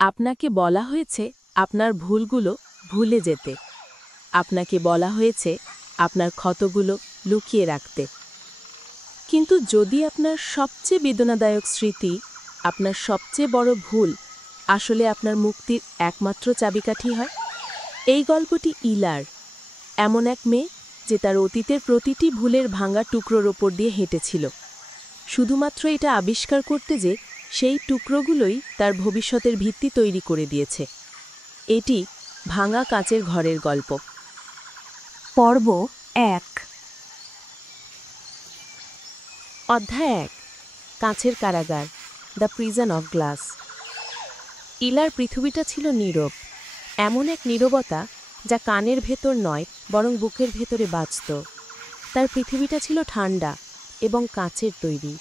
আপনাকে বলা হয়েছে আপনার ভুলগুলো ভুলে যেতে। আপনাকে বলা হয়েছে আপনার ক্ষতগুলো লুকিয়ে রাখতে। কিন্তু যদি আপনার সবচেয়ে বেদনাদায়ক স্মৃতি, আপনার সবচেয়ে বড় ভুল আসলে আপনার মুক্তির একমাত্র চাবিকাঠি হয়? এই গল্পটি ইলার, এমন এক মেয়ে যে তার অতীতের প্রতিটি ভুলের ভাঙা টুকরোর ওপর দিয়ে হেঁটেছিল, শুধুমাত্র এটা আবিষ্কার করতে যে সেই টুকরোগুলোই তার ভবিষ্যতের ভিত্তি তৈরি করে দিয়েছে। এটি ভাঙা কাঁচের ঘরের গল্প। পর্ব ১। অধ্যায় ১। কাঁচের কারাগার, দ্য প্রিজন অফ গ্লাস। ইলার পৃথিবীটা ছিল নীরব, এমন এক নীরবতা যা কানের ভেতর নয় বরং বুকের ভেতরে বাজত। তার পৃথিবীটা ছিল ঠান্ডা এবং কাঁচের তৈরি।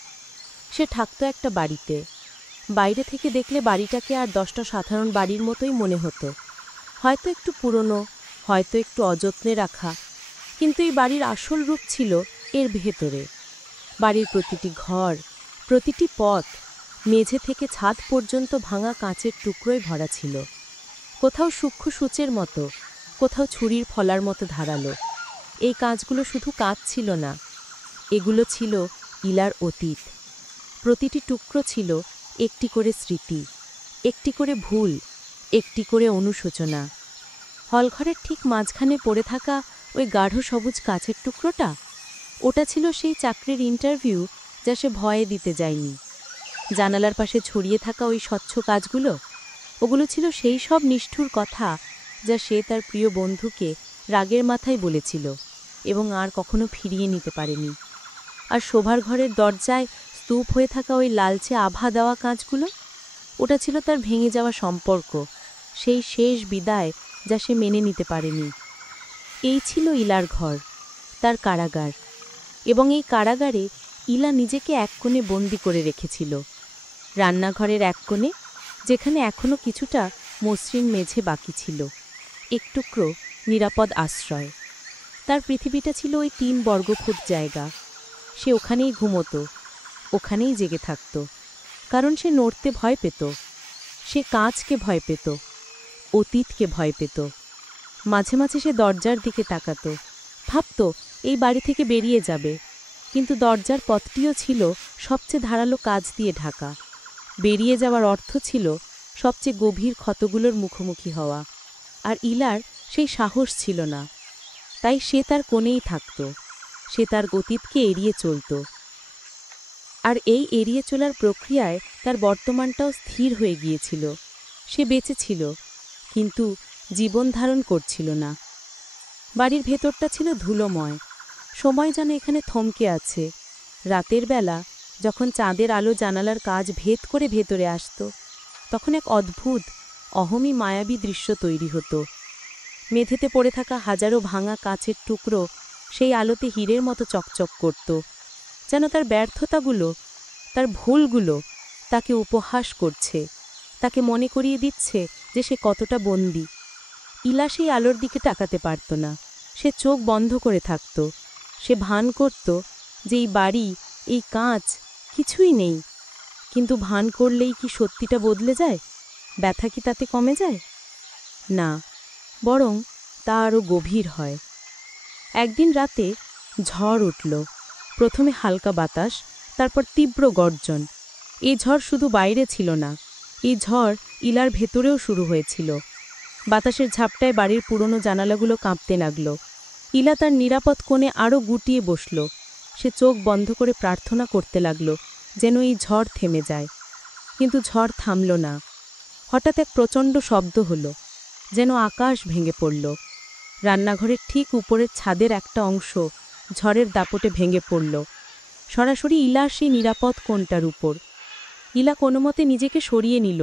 সে থাকত একটা বাড়িতে। বাইরে থেকে দেখলে বাড়িটাকে আর 10টা সাধারণ বাড়ির মতোই মনে হতো, হয়তো একটু পুরনো, হয়তো একটু অযত্নে রাখা, কিন্তু এই বাড়ির আসল রূপ ছিল এর ভেতরে। বাড়ির প্রতিটি ঘর, প্রতিটি পথ, মেঝে থেকে ছাদ পর্যন্ত ভাঙা কাঁচের টুকরোয় ভরা ছিল। কোথাও সূক্ষ্ম সূচের মতো, কোথাও ছুরির ফলার মতো ধারালো। এই কাঁচগুলো শুধু কাঁচ ছিল না, এগুলো ছিল ইলার অতীত। প্রতিটি টুকরো ছিল একটি করে স্মৃতি, একটি করে ভুল, একটি করে অনুশোচনা। হলঘরের ঠিক মাঝখানে পড়ে থাকা ওই গাঢ় সবুজ কাঁচের টুকরোটা, ওটা ছিল সেই চাকরির ইন্টারভিউ যা সে ভয়ে দিতে যায়নি। জানালার পাশে ছড়িয়ে থাকা ওই স্বচ্ছ কাজগুলো, ওগুলো ছিল সেই সব নিষ্ঠুর কথা যা সে তার প্রিয় বন্ধুকে রাগের মাথায় বলেছিল এবং আর কখনো ফিরিয়ে নিতে পারেনি। আর শোভার ঘরের দরজায় স্তূপ হয়ে থাকা ওই লালচে আভা দেওয়া কাঁচগুলো, ওটা ছিল তার ভেঙে যাওয়া সম্পর্ক, সেই শেষ বিদায় যা সে মেনে নিতে পারেনি। এই ছিল ইলার ঘর, তার কারাগার। এবং এই কারাগারে ইলা নিজেকে এক কোণে বন্দি করে রেখেছিল, রান্নাঘরের এক কোণে, যেখানে এখনও কিছুটা মসৃণ মেঝে বাকি ছিল, এক টুকরো নিরাপদ আশ্রয়। তার পৃথিবীটা ছিল ওই 3 বর্গফুট জায়গা। সে ওখানেই ঘুমোতো, ওখানেই জেগে থাকত, কারণ সে নড়তে ভয় পেত। সে কাঁচকে ভয় পেত, অতীতকে ভয় পেত। মাঝে মাঝে সে দরজার দিকে তাকাত, ভাবত এই বাড়ি থেকে বেরিয়ে যাবে, কিন্তু দরজার পথটিও ছিল সবচেয়ে ধারালো কাজ দিয়ে ঢাকা। বেরিয়ে যাওয়ার অর্থ ছিল সবচেয়ে গভীর ক্ষতগুলোর মুখোমুখি হওয়া, আর ইলার সেই সাহস ছিল না। তাই সে তার কোণেই থাকত, সে তার অতীতকে এড়িয়ে চলত। আর এই এড়িয়ে চলার প্রক্রিয়ায় তার বর্তমানটাও স্থির হয়ে গিয়েছিল। সে বেঁচে ছিল, কিন্তু জীবন ধারণ করছিল না। বাড়ির ভেতরটা ছিল ধুলোময়, সময় যেন এখানে থমকে আছে। রাতের বেলা যখন চাঁদের আলো জানালার কাচ ভেদ করে ভেতরে আসত, তখন এক অদ্ভুত অহমী মায়াবী দৃশ্য তৈরি হতো। মেঝেতে পড়ে থাকা হাজারো ভাঙা কাচের টুকরো সেই আলোতে হীরের মতো চকচক করত, যেন তার ব্যর্থতাগুলো, তার ভুলগুলো তাকে উপহাস করছে, তাকে মনে করিয়ে দিচ্ছে যে সে কতটা বন্দী। ইলা সেই আলোর দিকে তাকাতে পারত না, সে চোখ বন্ধ করে থাকত। সে ভান করত যে এই বাড়ি, এই কাঁচ কিছুই নেই, কিন্তু ভান করলেই কি সত্যিটা বদলে যায়? ব্যথা কি তাতে কমে যায়? না, বরং তা আরও গভীর হয়। একদিন রাতে ঝড় উঠল, প্রথমে হালকা বাতাস, তারপর তীব্র গর্জন। এই ঝড় শুধু বাইরে ছিল না, এই ঝড় ইলার ভেতরেও শুরু হয়েছিল। বাতাসের ঝাপটায় বাড়ির পুরনো জানালাগুলো কাঁপতে লাগল। ইলা তার নিরাপদ কোণে আরও গুটিয়ে বসল। সে চোখ বন্ধ করে প্রার্থনা করতে লাগল যেন এই ঝড় থেমে যায়। কিন্তু ঝড় থামল না। হঠাৎ এক প্রচণ্ড শব্দ হলো, যেন আকাশ ভেঙে পড়ল। রান্নাঘরের ঠিক উপরের ছাদের একটা অংশ ঝড়ের দাপটে ভেঙে পড়ল, সরাসরি ইলার সেই নিরাপদ কোণটার উপর। ইলা কোনোমতে নিজেকে সরিয়ে নিল,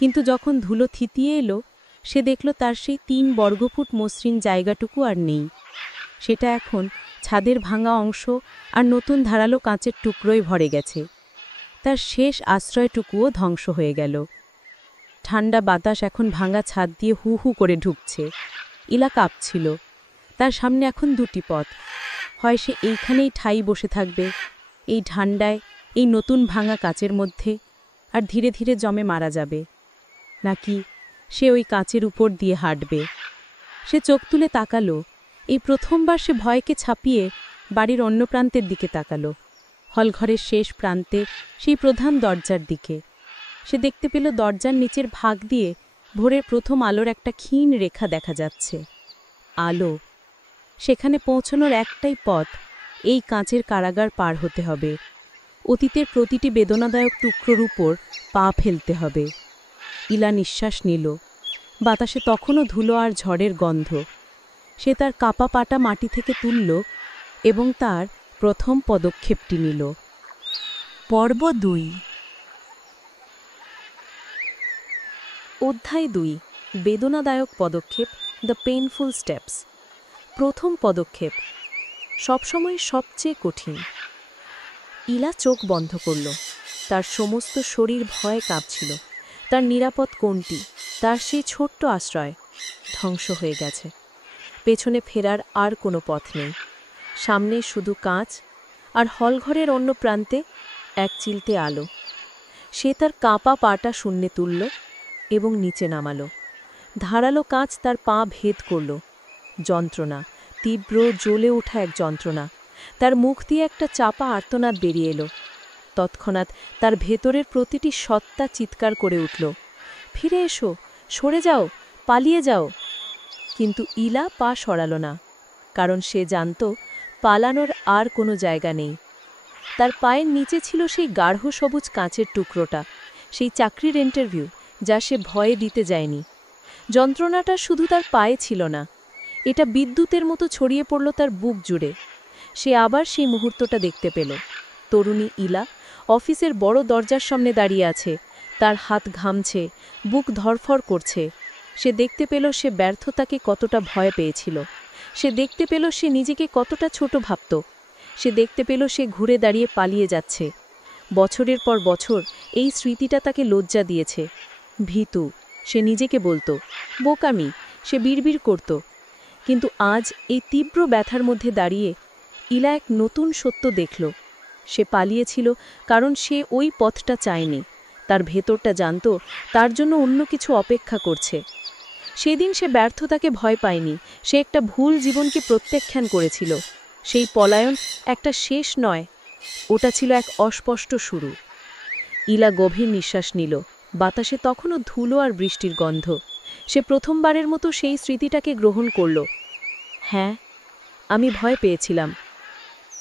কিন্তু যখন ধুলো থিতিয়ে এলো, সে দেখল তার সেই 3 বর্গফুট মসৃণ জায়গাটুকু আর নেই। সেটা এখন ছাদের ভাঙা অংশ আর নতুন ধারালো কাঁচের টুকরোয় ভরে গেছে। তার শেষ আশ্রয়টুকুও ধ্বংস হয়ে গেল। ঠান্ডা বাতাস এখন ভাঙা ছাদ দিয়ে হু হু করে ঢুকছে। ইলা কাঁপছিল। তার সামনে এখন 2টি পথ, হয় সে এইখানেই ঠাই বসে থাকবে, এই ঠান্ডায়, এই নতুন ভাঙা কাচের মধ্যে, আর ধীরে ধীরে জমে মারা যাবে, নাকি সে ওই কাঁচের উপর দিয়ে হাঁটবে। সে চোখ তুলে তাকালো। এই প্রথমবার সে ভয়কে ছাপিয়ে বাড়ির অন্য প্রান্তের দিকে তাকালো, হলঘরের শেষ প্রান্তে সেই প্রধান দরজার দিকে। সে দেখতে পেল দরজার নিচের ভাগ দিয়ে ভোরের প্রথম আলোর একটা ক্ষীণ রেখা দেখা যাচ্ছে। আলো। সেখানে পৌঁছানোর একটাই পথ, এই কাঁচের কারাগার পার হতে হবে। অতীতের প্রতিটি বেদনাদায়ক টুকরোর উপর পা ফেলতে হবে। ইলা নিঃশ্বাস নিল। বাতাসে তখনও ধুলো আর ঝড়ের গন্ধ। সে তার কাপা পাটা মাটি থেকে তুলল এবং তার প্রথম পদক্ষেপটি নিল। পর্ব 2। অধ্যায় 2, বেদনাদায়ক পদক্ষেপ, দ্য পেইনফুল স্টেপস। প্রথম পদক্ষেপ সবসময় সবচেয়ে কঠিন। ইলা চোখ বন্ধ করল। তার সমস্ত শরীর ভয়ে কাঁপছিল। তার নিরাপদ কোণটি, তার সেই ছোট্ট আশ্রয়, ধ্বংস হয়ে গেছে। পেছনে ফেরার আর কোনো পথ নেই। সামনে শুধু কাঁচ, আর হলঘরের অন্য প্রান্তে এক চিলতে আলো। সে তার কাঁপা পাটা শূন্যে তুলল এবং নিচে নামালো। ধারালো কাঁচ তার পা ভেদ করল। যন্ত্রণা, তীব্র জ্বলে ওঠা এক যন্ত্রণা। তার মুখ দিয়ে একটা চাপা আর্তনাদ বেরিয়ে এলো। তৎক্ষণাৎ তার ভেতরের প্রতিটি সত্তা চিৎকার করে উঠল, ফিরে এসো, সরে যাও, পালিয়ে যাও। কিন্তু ইলা পা সরাল না, কারণ সে জানত পালানোর আর কোনো জায়গা নেই। তার পায়ের নিচে ছিল সেই গাঢ় সবুজ কাঁচের টুকরোটা, সেই চাকরির ইন্টারভিউ যা সে ভয়ে দিতে যায়নি। যন্ত্রণাটা শুধু তার পায়ে ছিল না, এটা বিদ্যুতের মতো ছড়িয়ে পড়ল তার বুক জুড়ে। সে আবার সেই মুহূর্তটা দেখতে পেল। তরুণী ইলা অফিসের বড় দরজার সামনে দাঁড়িয়ে আছে, তার হাত ঘামছে, বুক ধরফর করছে। সে দেখতে পেল সে ব্যর্থতাকে কতটা ভয় পেয়েছিল। সে দেখতে পেল সে নিজেকে কতটা ছোট ভাবত। সে দেখতে পেল সে ঘুরে দাঁড়িয়ে পালিয়ে যাচ্ছে। বছরের পর বছর এই স্মৃতিটা তাকে লজ্জা দিয়েছে। ভীতু, সে নিজেকে বলতো, বোকামি, সে বিড়বিড় করত। কিন্তু আজ এই তীব্র ব্যথার মধ্যে দাঁড়িয়ে ইলা এক নতুন সত্য দেখল। সে পালিয়েছিল কারণ সে ওই পথটা চায়নি। তার ভেতরটা জানত তার জন্য অন্য কিছু অপেক্ষা করছে। সেদিন সে ব্যর্থতাকে ভয় পায়নি, সে একটা ভুল জীবনকে প্রত্যাখ্যান করেছিল। সেই পলায়ন একটা শেষ নয়, ওটা ছিল এক অস্পষ্ট শুরু। ইলা গভীর নিঃশ্বাস নিল। বাতাসে তখনও ধুলো আর বৃষ্টির গন্ধ। সে প্রথমবারের মতো সেই স্মৃতিটাকে গ্রহণ করল। হ্যাঁ, আমি ভয় পেয়েছিলাম,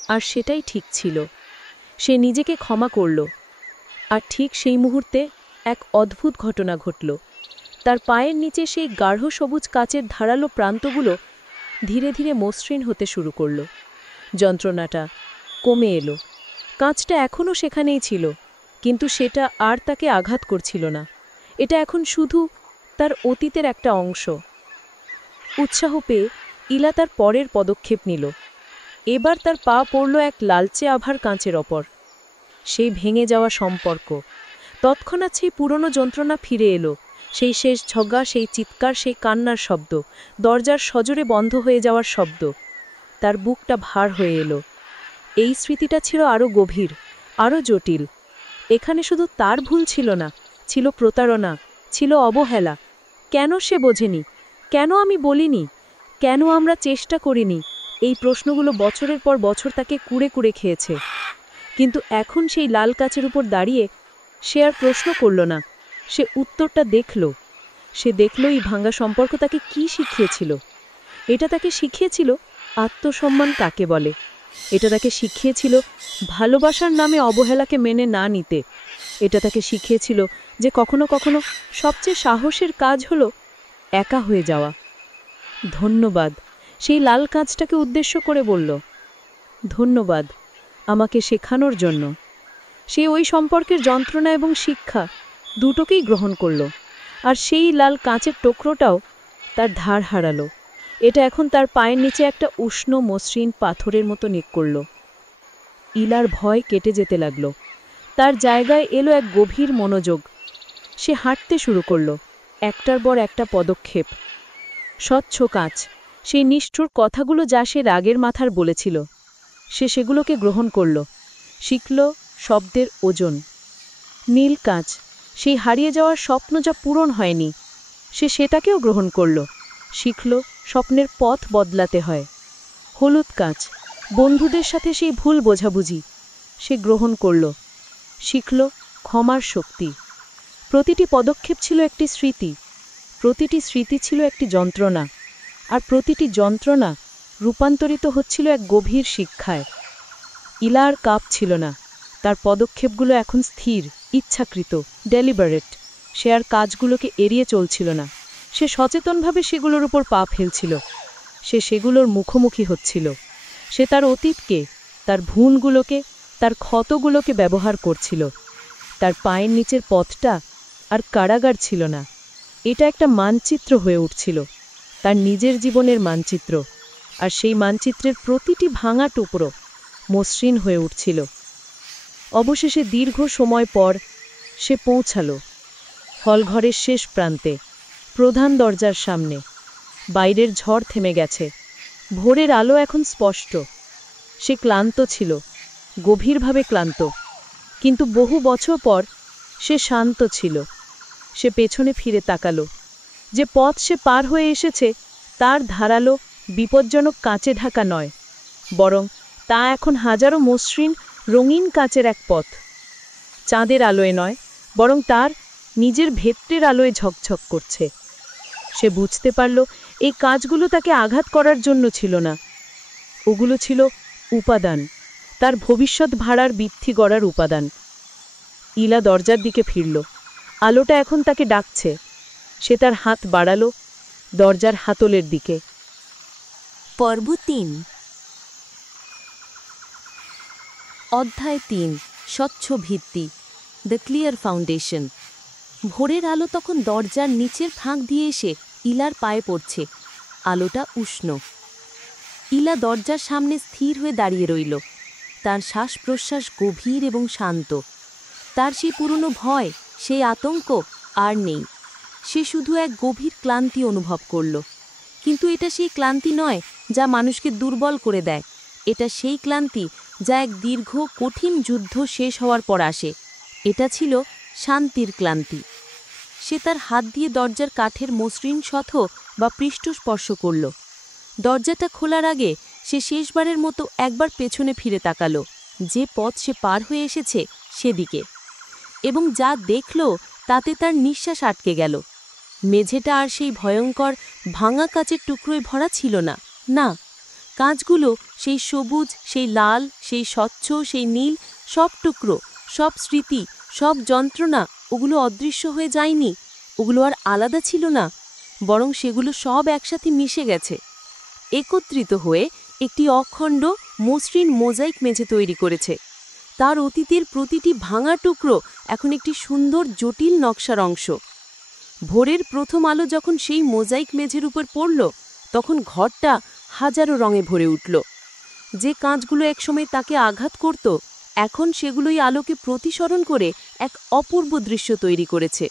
আর সেটাই ঠিক ছিল। সে নিজেকে ক্ষমা করল। আর ঠিক সেই মুহূর্তে এক অদ্ভুত ঘটনা ঘটল। তার পায়ের নিচে সেই গাঢ় সবুজ কাচের ধারালো প্রান্তগুলো ধীরে ধীরে মসৃণ হতে শুরু করল। যন্ত্রণাটা কমে এলো। কাঁচটা এখনও সেখানেই ছিল, কিন্তু সেটা আর তাকে আঘাত করছিল না। এটা এখন শুধু তার অতীতের একটা অংশ। উৎসাহ পেয়ে ইলা তার পরের পদক্ষেপ নিল। এবার তার পা পড়ল এক লালচে আভার কাঁচের ওপর। সেই ভেঙে যাওয়া সম্পর্ক। তৎক্ষণাৎ সেই পুরনো যন্ত্রণা ফিরে এলো। সেই শেষ ঝগড়া, সেই চিৎকার, সেই কান্নার শব্দ, দরজার সজোরে বন্ধ হয়ে যাওয়ার শব্দ। তার বুকটা ভার হয়ে এলো। এই স্মৃতিটা ছিল আরও গভীর, আরও জটিল। এখানে শুধু তার ভুল ছিল না, ছিল প্রতারণা, ছিল অবহেলা। কেন সে বোঝেনি? কেন আমি বলিনি? কেন আমরা চেষ্টা করিনি? এই প্রশ্নগুলো বছরের পর বছর তাকে কুড়ে কুড়ে খেয়েছে। কিন্তু এখন সেই লাল কাচের উপর দাঁড়িয়ে সে আর প্রশ্ন করল না, সে উত্তরটা দেখল। সে দেখল এই ভাঙা সম্পর্ক তাকে কি শিখিয়েছিল। এটা তাকে শিখিয়েছিল আত্মসম্মান কাকে বলে। এটা তাকে শিখিয়েছিল ভালোবাসার নামে অবহেলাকে মেনে না নিতে। এটা তাকে শিখিয়েছিল যে কখনো কখনো সবচেয়ে সাহসের কাজ হলো একা হয়ে যাওয়া। ধন্যবাদ, সেই লাল কাঁচটাকে উদ্দেশ্য করে বলল, ধন্যবাদ আমাকে শেখানোর জন্য। সে ওই সম্পর্কের যন্ত্রণা এবং শিক্ষা দুটোকেই গ্রহণ করল। আর সেই লাল কাঁচের টুকরোটাও তার ধার হারালো। এটা এখন তার পায়ের নিচে একটা উষ্ণ মসৃণ পাথরের মতো নিক করল। ইলার ভয় কেটে যেতে লাগল। তার জায়গায় এলো এক গভীর মনোযোগ। সে হাঁটতে শুরু করল, একটার পর একটা পদক্ষেপ। স্বচ্ছ কাঁচ, সেই নিষ্ঠুর কথাগুলো যা সে রাগের মাথার বলেছিল, সে সেগুলোকে গ্রহণ করল। শিখল শব্দের ওজন। নীল কাঁচ, সেই হারিয়ে যাওয়ার স্বপ্ন যা পূরণ হয়নি সেটাকেও গ্রহণ করল, শিখল স্বপ্নের পথ বদলাতে হয়। হলুদ কাঁচ, বন্ধুদের সাথে সেই ভুল বোঝাবুঝি সে গ্রহণ করল, শিখল ক্ষমার শক্তি। প্রতিটি পদক্ষেপ ছিল একটি স্মৃতি, প্রতিটি স্মৃতি ছিল একটি যন্ত্রণা, আর প্রতিটি যন্ত্রণা রূপান্তরিত হচ্ছিল এক গভীর শিক্ষায়। ইলা আর কাপ ছিল না, তার পদক্ষেপগুলো এখন স্থির, ইচ্ছাকৃত, ডেলিবারেট। সে আর কাজগুলোকে এড়িয়ে চলছিল না, সে সচেতনভাবে সেগুলোর উপর পা ফেলছিল, সে সেগুলোর মুখোমুখি হচ্ছিল। সে তার অতীতকে, তার ভুলগুলোকে, তার ক্ষতগুলোকে ব্যবহার করছিল। তার পায়ের নিচের পথটা আর কারাগার ছিল না, এটা একটা মানচিত্র হয়ে উঠছিল, তার নিজের জীবনের মানচিত্র। আর সেই মানচিত্রের প্রতিটি ভাঙা টুকরো মসৃণ হয়ে উঠছিল। অবশেষে দীর্ঘ সময় পর সে পৌঁছালো হলঘরের শেষ প্রান্তে, প্রধান দরজার সামনে। বাইরের ঝড় থেমে গেছে, ভোরের আলো এখন স্পষ্ট। সে ক্লান্ত ছিল, গভীরভাবে ক্লান্ত, কিন্তু বহু বছর পর সে শান্ত ছিল। সে পেছনে ফিরে তাকালো। যে পথ সে পার হয়ে এসেছে তার ধারালো, বিপজ্জনক কাঁচে ঢাকা নয়, বরং তা এখন হাজারো মসৃণ, রঙিন কাচের এক পথ। চাঁদের আলোয় নয়, বরং তার নিজের ভেতরের আলোয় ঝকঝক করছে। সে বুঝতে পারল এই কাজগুলো তাকে আঘাত করার জন্য ছিল না, ওগুলো ছিল উপাদান, তার ভবিষ্যৎ ভাড়ার ভিত্তি গড়ার উপাদান। ইলা দরজার দিকে ফিরল, আলোটা এখন তাকে ডাকছে। সে তার হাত বাড়ালো দরজার হাতলের দিকে। পর্ব ৩। অধ্যায় ৩, স্বচ্ছ ভিত্তি, দ্য ক্লিয়ার ফাউন্ডেশন। ভোরের আলো তখন দরজার নিচের ফাঁক দিয়ে এসে ইলার পায়ে পড়ছে। আলোটা উষ্ণ। ইলা দরজার সামনে স্থির হয়ে দাঁড়িয়ে রইল। তার শ্বাস প্রশ্বাস গভীর এবং শান্ত। তার সেই পুরনো ভয়, সেই আতঙ্ক আর নেই। সে শুধু এক গভীর ক্লান্তি অনুভব করল। কিন্তু এটা সেই ক্লান্তি নয় যা মানুষকে দুর্বল করে দেয়। এটা সেই ক্লান্তি যা এক দীর্ঘ কঠিন যুদ্ধ শেষ হওয়ার পর আসে। এটা ছিল শান্তির ক্লান্তি। সে তার হাত দিয়ে দরজার কাঠের মসৃণ শথ বা পৃষ্ঠ স্পর্শ করল। দরজাটা খোলার আগে সে শেষবারের মতো একবার পেছনে ফিরে তাকালো, যে পথ সে পার হয়ে এসেছে সেদিকে। এবং যা দেখল তাতে তার নিঃশ্বাস আটকে গেল। মেঝেটা আর সেই ভয়ঙ্কর ভাঙা কাচের টুকরোয় ভরা ছিল না। না, কাঁচগুলো সেই সবুজ, সেই লাল, সেই স্বচ্ছ, সেই নীল, সব টুকরো, সব স্মৃতি, সব যন্ত্রণা, ওগুলো অদৃশ্য হয়ে যায়নি। ওগুলো আর আলাদা ছিল না, বরং সেগুলো সব একসাথে মিশে গেছে, একত্রিত হয়ে একটি অখণ্ড মসৃণ মোজাইক মেঝে তৈরি করেছে। তার অতীতের প্রতিটি ভাঙা টুকরো এখন একটি সুন্দর জটিল নকশার অংশ। ভোরের প্রথম আলো যখন সেই মোজাইক মেঝের উপর পড়ল, তখন ঘরটা হাজারো রঙে ভরে উঠল। যে কাঁচগুলো একসময় তাকে আঘাত করত, এখন সেগুলোই আলোকে প্রতিসরণ করে এক অপূর্ব দৃশ্য তৈরি করেছে।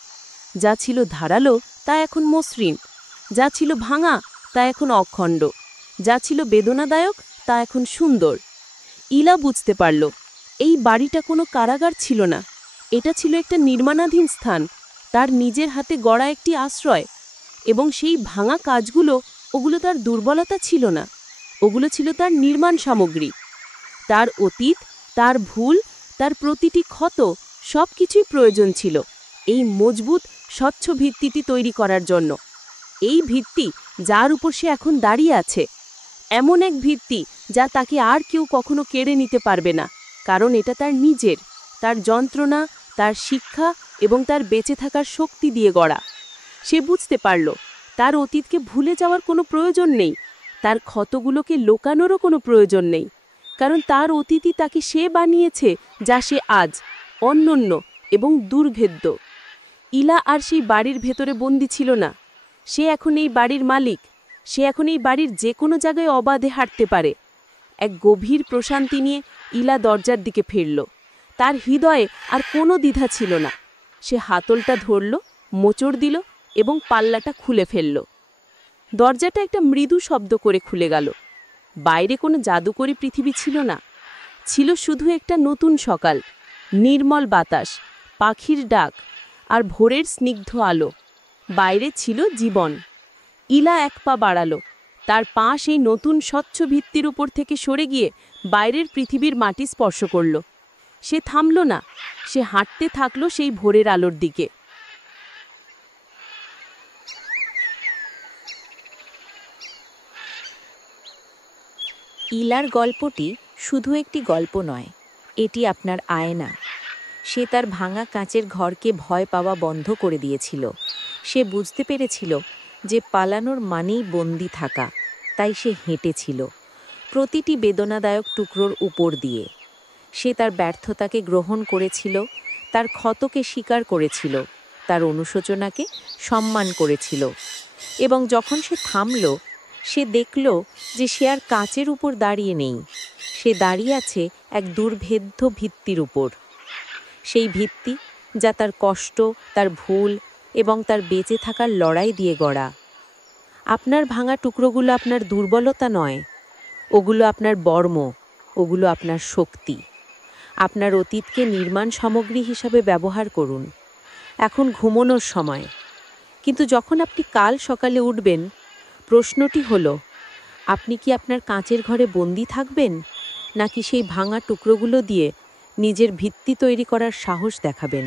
যা ছিল ধারালো তা এখন মসৃণ, যা ছিল ভাঙা তা এখন অখণ্ড, যা ছিল বেদনাদায়ক তা এখন সুন্দর। ইলা বুঝতে পারল এই বাড়িটা কোনো কারাগার ছিল না, এটা ছিল একটা নির্মাণাধীন স্থান, তার নিজের হাতে গড়া একটি আশ্রয়। এবং সেই ভাঙা কাজগুলো, ওগুলো তার দুর্বলতা ছিল না, ওগুলো ছিল তার নির্মাণ সামগ্রী। তার অতীত, তার ভুল, তার প্রতিটি ক্ষত, সব কিছুই প্রয়োজন ছিল এই মজবুত স্বচ্ছ ভিত্তিটি তৈরি করার জন্য। এই ভিত্তি যার উপর সে এখন দাঁড়িয়ে আছে, এমন এক ভিত্তি যা তাকে আর কেউ কখনো কেড়ে নিতে পারবে না, কারণ এটা তার নিজের, তার যন্ত্রণা, তার শিক্ষা এবং তার বেঁচে থাকার শক্তি দিয়ে গড়া। সে বুঝতে পারল তার অতীতকে ভুলে যাওয়ার কোনো প্রয়োজন নেই, তার ক্ষতগুলোকে লোকানোরও কোনো প্রয়োজন নেই, কারণ তার অতীতই তাকে সে বানিয়েছে যা সে আজ, অনন্য এবং দুর্ভেদ্য। ইলা আর সেই বাড়ির ভেতরে বন্দী ছিল না, সে এখন এই বাড়ির মালিক। সে এখন এই বাড়ির যে কোনো জায়গায় অবাধে হাঁটতে পারে। এক গভীর প্রশান্তি নিয়ে ইলা দরজার দিকে ফিরল। তার হৃদয়ে আর কোনো দ্বিধা ছিল না। সে হাতলটা ধরল, মোচড় দিল এবং পাল্লাটা খুলে ফেলল। দরজাটা একটা মৃদু শব্দ করে খুলে গেল। বাইরে কোনো জাদুকরী পৃথিবী ছিল না, ছিল শুধু একটা নতুন সকাল, নির্মল বাতাস, পাখির ডাক আর ভোরের স্নিগ্ধ আলো। বাইরে ছিল জীবন। ইলা এক পা বাড়ালো। তার পা সেই নতুন স্বচ্ছ ভিত্তির উপর থেকে সরে গিয়ে বাইরের পৃথিবীর মাটি স্পর্শ করল। সে থামল না, সে হাঁটতে থাকলো সেই ভোরের আলোর দিকে। ইলার গল্পটি শুধু একটি গল্প নয়, এটি আপনার আয়না। সে তার ভাঙা কাঁচের ঘরকে ভয় পাওয়া বন্ধ করে দিয়েছিল। সে বুঝতে পেরেছিল যে পালানোর মানেই বন্দি থাকা, তাই সে হেঁটেছিল প্রতিটি বেদনাদায়ক টুকরোর উপর দিয়ে। সে তার ব্যর্থতাকে গ্রহণ করেছিল, তার ক্ষতকে স্বীকার করেছিল, তার অনুশোচনাকে সম্মান করেছিল। এবং যখন সে থামল, সে দেখল যে সে আর কাঁচের উপর দাঁড়িয়ে নেই, সে দাঁড়িয়ে আছে এক দুর্ভেদ্য ভিত্তির উপর। সেই ভিত্তি যা তার কষ্ট, তার ভুল এবং তার বেঁচে থাকার লড়াই দিয়ে গড়া। আপনার ভাঙা টুকরোগুলো আপনার দুর্বলতা নয়, ওগুলো আপনার বর্ম, ওগুলো আপনার শক্তি। আপনার অতীতকে নির্মাণ সামগ্রী হিসাবে ব্যবহার করুন। এখন ঘুমানোর সময়, কিন্তু যখন আপনি কাল সকালে উঠবেন, প্রশ্নটি হলো, আপনি কি আপনার কাঁচের ঘরে বন্দি থাকবেন, নাকি সেই ভাঙা টুকরোগুলো দিয়ে নিজের ভিত্তি তৈরি করার সাহস দেখাবেন?